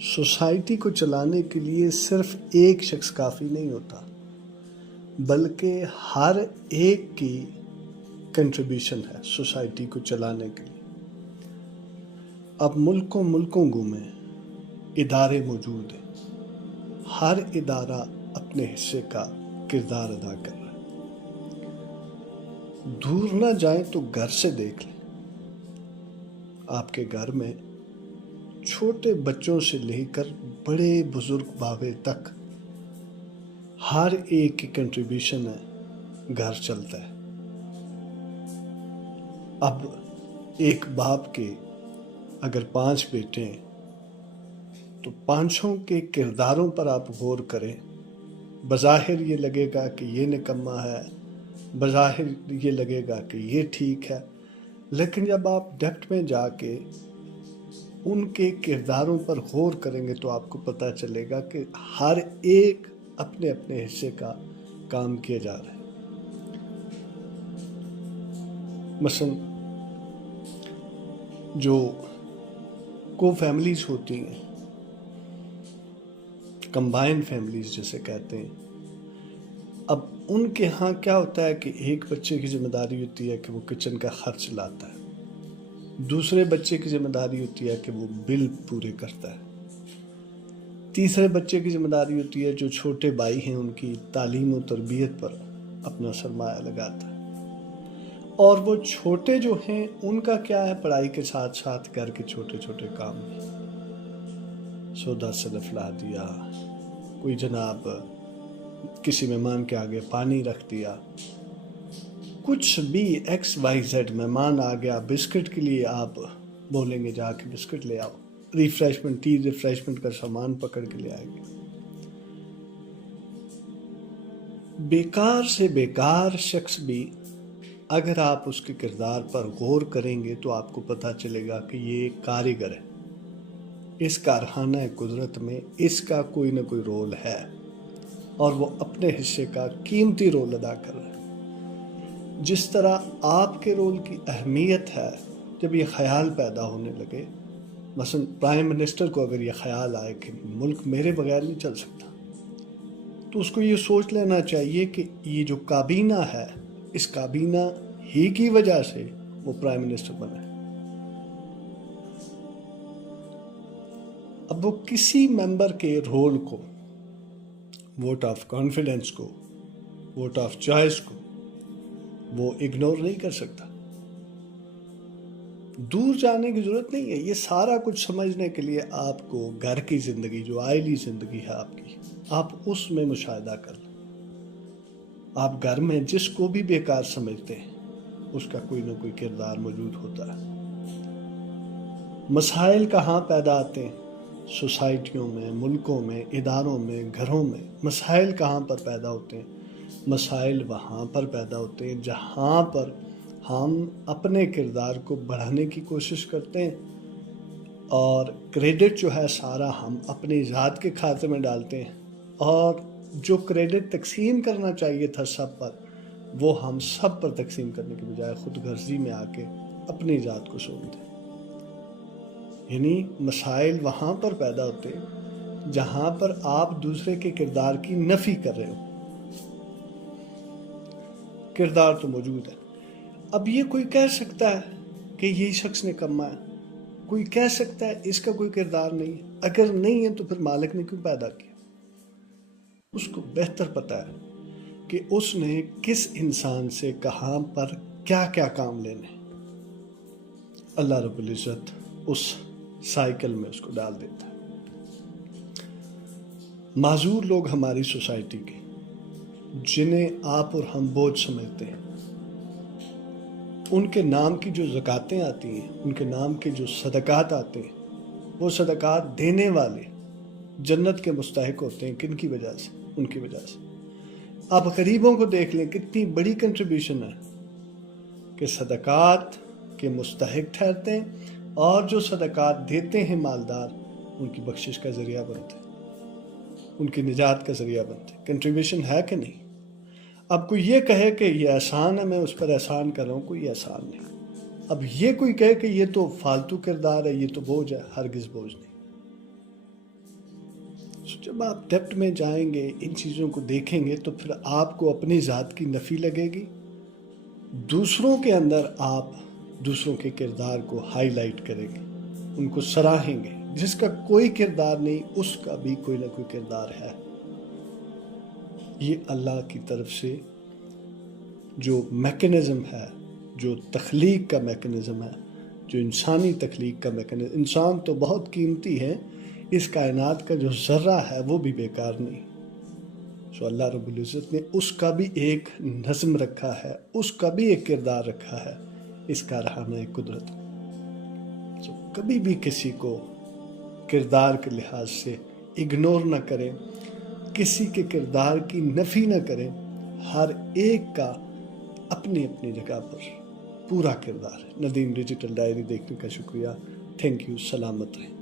Society کو چلانے کے لیے صرف ایک شخص کافی نہیں ہوتا، بلکہ ہر ایک کی کنٹریبیوشن ہے سوسائٹی کو چلانے کے لیے۔ اب ملکوں گھومیں، ادارے موجود ہیں، ہر ادارہ اپنے حصے کا کردار ادا کر رہا ہے۔ دور نہ جائیں تو گھر سے دیکھ لیں، آپ کے گھر میں چھوٹے بچوں سے لے کر بڑے بزرگ بابے تک ہر ایک کی کنٹریبیوشن ہے، گھر چلتا ہے۔ اب ایک باپ کے اگر 5 بیٹے ہیں تو 5 کے کرداروں پر آپ غور کریں۔ بظاہر یہ لگے گا کہ یہ نکما ہے، بظاہر یہ لگے گا کہ یہ ٹھیک ہے، لیکن جب آپ ڈیپتھ میں جا کے ان کے کرداروں پر غور کریں گے تو آپ کو پتہ چلے گا کہ ہر ایک اپنے اپنے حصے کا کام کیا جا رہا ہے۔ مثلا جو کو فیملیز ہوتی ہیں، کمبائن فیملیز جسے کہتے ہیں، اب ان کے ہاں کیا ہوتا ہے کہ ایک بچے کی ذمہ داری ہوتی ہے کہ وہ کچن کا خرچ لاتا ہے، دوسرے بچے کی ذمہ داری ہوتی ہے کہ وہ بل پورے کرتا ہے، تیسرے بچے کی ذمہ داری ہوتی ہے جو چھوٹے بھائی ہیں ان کی تعلیم و تربیت پر اپنا سرمایہ لگاتا ہے، اور وہ چھوٹے جو ہیں ان کا کیا ہے، پڑھائی کے ساتھ ساتھ گھر کے چھوٹے چھوٹے کام ہیں، سودا صرف لا دیا، کوئی جناب کسی مہمان کے آگے پانی رکھ دیا، کچھ بھی XYZ مہمان آ گیا، بسکٹ کے لیے آپ بولیں گے جا کے بسکٹ لے آؤ، ریفریشمنٹ کا سامان پکڑ کے لے آئیں گے۔ بیکار سے بیکار شخص بھی اگر آپ اس کے کردار پر غور کریں گے تو آپ کو پتہ چلے گا کہ یہ کاریگر ہے، اس کارخانہ قدرت میں اس کا کوئی نہ کوئی رول ہے اور وہ اپنے حصے کا قیمتی رول ادا کر رہا ہے۔ جس طرح آپ کے رول کی اہمیت ہے، جب یہ خیال پیدا ہونے لگے، مثلا پرائم منسٹر کو اگر یہ خیال آئے کہ ملک میرے بغیر نہیں چل سکتا، تو اس کو یہ سوچ لینا چاہیے کہ یہ جو کابینہ ہے، اس کابینہ ہی کی وجہ سے وہ پرائم منسٹر بنا ہے۔ اب وہ کسی ممبر کے رول کو، ووٹ آف کانفیڈنس کو، ووٹ آف چوائس کو وہ اگنور نہیں کر سکتا۔ دور جانے کی ضرورت نہیں ہے، یہ سارا کچھ سمجھنے کے لیے آپ کو گھر کی زندگی، جو آئلی زندگی ہے آپ کی، آپ اس میں مشاہدہ کر لیں۔ آپ گھر میں جس کو بھی بیکار سمجھتے ہیں اس کا کوئی نہ کوئی کردار موجود ہوتا ہے۔ مسائل کہاں پیدا آتے ہیں؟ سوسائٹیوں میں، ملکوں میں، اداروں میں، گھروں میں مسائل کہاں پر پیدا ہوتے ہیں؟ مسائل وہاں پر پیدا ہوتے ہیں جہاں پر ہم اپنے کردار کو بڑھانے کی کوشش کرتے ہیں اور کریڈٹ جو ہے سارا ہم اپنی ذات کے کھاتے میں ڈالتے ہیں، اور جو کریڈٹ تقسیم کرنا چاہیے تھا سب پر، وہ ہم سب پر تقسیم کرنے کے بجائے خود غرضی میں آ کے اپنی ذات کو سونپ دیں۔ یعنی مسائل وہاں پر پیدا ہوتے ہیں جہاں پر آپ دوسرے کے کردار کی نفی کر رہے ہو۔ کردار تو موجود ہے۔ اب یہ کوئی کہہ سکتا ہے کہ یہ شخص نکما ہے، کوئی کہہ سکتا ہے اس کا کوئی کردار نہیں ہے۔ اگر نہیں ہے تو پھر مالک نے کیوں پیدا کیا؟ اس کو بہتر پتا ہے کہ اس نے کس انسان سے کہاں پر کیا کیا کام لینے۔ اللہ رب العزت اس سائیکل میں اس کو ڈال دیتا ہے۔ معذور لوگ ہماری سوسائٹی کے، جنہیں آپ اور ہم بوجھ سمجھتے ہیں، ان کے نام کی جو زکاتیں آتی ہیں، ان کے نام کے جو صدقات آتے ہیں، وہ صدقات دینے والے جنت کے مستحق ہوتے ہیں۔ کن کی وجہ سے؟ ان کی وجہ سے۔ آپ غریبوں کو دیکھ لیں، کتنی بڑی کنٹریبیوشن ہے کہ صدقات کے مستحق ٹھہرتے ہیں، اور جو صدقات دیتے ہیں مالدار، ان کی بخشش کا ذریعہ بنتے ہیں، ان کی نجات کا ذریعہ بنتے ہیں۔ کنٹریبیوشن ہے کہ نہیں؟ اب کوئی یہ کہے کہ یہ احسان ہے، میں اس پر احسان کر رہا ہوں، کوئی احسان نہیں۔ اب یہ کوئی کہے کہ یہ تو فالتو کردار ہے، یہ تو بوجھ ہے، ہرگز بوجھ نہیں۔ جب آپ ڈیپتھ میں جائیں گے، ان چیزوں کو دیکھیں گے، تو پھر آپ کو اپنی ذات کی نفی لگے گی. دوسروں کے اندر آپ دوسروں کے کردار کو ہائی لائٹ کریں گے، ان کو سراہیں گے. جس کا کوئی کردار نہیں، اس کا بھی کوئی نہ کوئی کردار ہے. یہ اللہ کی طرف سے جو میکنزم ہے، جو تخلیق کا میکنزم ہے، جو انسانی تخلیق کا میکنزم. انسان تو بہت قیمتی ہے، اس کائنات کا جو ذرہ ہے وہ بھی بیکار نہیں. سو اللہ رب العزت نے اس کا بھی ایک نظم رکھا ہے، اس کا بھی ایک کردار رکھا ہے اس کارخانہ قدرت میں. سو کبھی بھی کسی کو کردار کے لحاظ سے اگنور نہ کریں، کسی کے کردار کی نفی نہ کریں. ہر ایک کا اپنی اپنی جگہ پر پورا کردار ہے. ندیم ڈیجیٹل ڈائری دیکھنے کا شکریہ. Thank you. سلامت رہیں.